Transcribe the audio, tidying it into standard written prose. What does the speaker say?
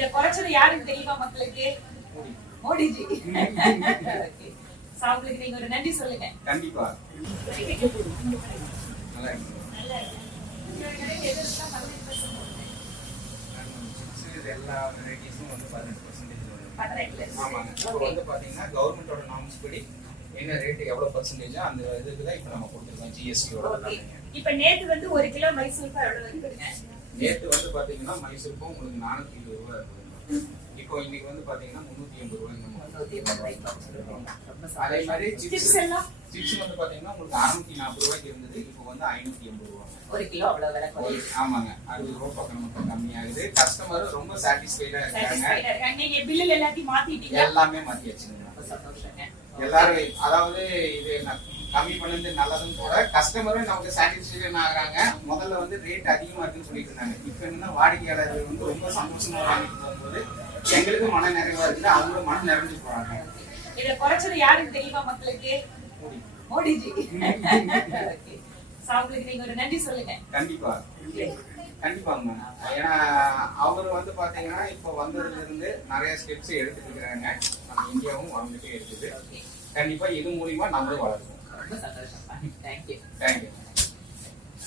இத குறைச்சது யாருக்கு தெரியுமா மக்களுக்கு? மோடிஜி. சாப்பிடுறதுக்கு நீங்க ஒரு நன்றி சொல்லுங்க. கண்டிப்பா. எல்லா வெரைட்டிஸும் வந்து 18% ஆமாங்க. இப்போ வந்து பாத்தீங்கன்னா கவர்மெண்டோட நார்ம்ஸ் படி என்ன ரேட் எவ்வளவு பர்சன்டேஜ் அந்த இதுக்கு தான் இப்போ நம்ம கொடுத்துருக்கோம் ஜிஎஸ்டியோட. இப்போ நேத்து வந்து 1 கிலோ மைசூர் பாக்கு எவ்வளவு இருக்குங்க? நேத்து வந்து பாத்தீங்கன்னா மைசூர் பாக்கு உங்களுக்கு 420 ரூபாய் இருக்குங்க. இப்போ இன்னைக்கு வந்து பாத்தீங்கன்னா 380 ரூபாய். அதே மாதிரி சிப்ஸ் வந்து பாத்தீங்கன்னா உங்களுக்கு 640 ரூபாய்க்கு இருந்தது, இப்போ வந்து 580 ரூபாய். 1 கிலோ அவ்வளவு விலை குறையுது. ஆமாங்க. 60 ரூபாய் பக்கம் நமக்கு கம்மியாகுது. கஸ்டமர் ரொம்ப சாட்டிஸ்ஃபைடா இருக்காங்க. நீங்க பில்லுல எல்லாத்தையும் மாத்திட்டீங்க? எல்லாமே மாத்தியாச்சுங்க. சந்தோஷங்க. எல்லாரும் அதாவது இது கம்மி பண்ணது நல்லதுன்னு கூட கஸ்டமரும் நமக்கு சாட்டிஸ்ஃபேக்ஷன் ஆகுறாங்க. முதல்ல வந்து ரேட் அதிகமா இருக்குன்னு சொல்லிட்டு இருந்தாங்க. இப்போ என்னன்னா வாடிக்கையாளர்கள் வந்து ரொம்ப சந்தோஷமா வாங்கிட்டு போகும்போது எங்களுக்கு மன நிறைவா இருக்குது, அவங்களும் மன நிறைஞ்சு போறாங்க. இத குறைச்சது யாருக்கு தெரியுமா மக்களுக்கு? மோடிஜி. சாப்பிடுறதுக்கு நீங்க ஒரு நன்றி சொல்லுங்க. கண்டிப்பா கண்டிப்பாங்க. ஏன்னா அவர் வந்து பாத்தீங்கன்னா இப்போ வந்ததுல இருந்து நிறைய ஸ்டெப்ஸ் எடுத்துட்டு இருக்காங்க. நம்ம இந்தியாவும் வந்துட்டே இருக்குது. கண்டிப்பா இது மூலியமா நம்மளும் வளருவோம். ரொம்ப சந்தோஷம். தேங்க்யூ.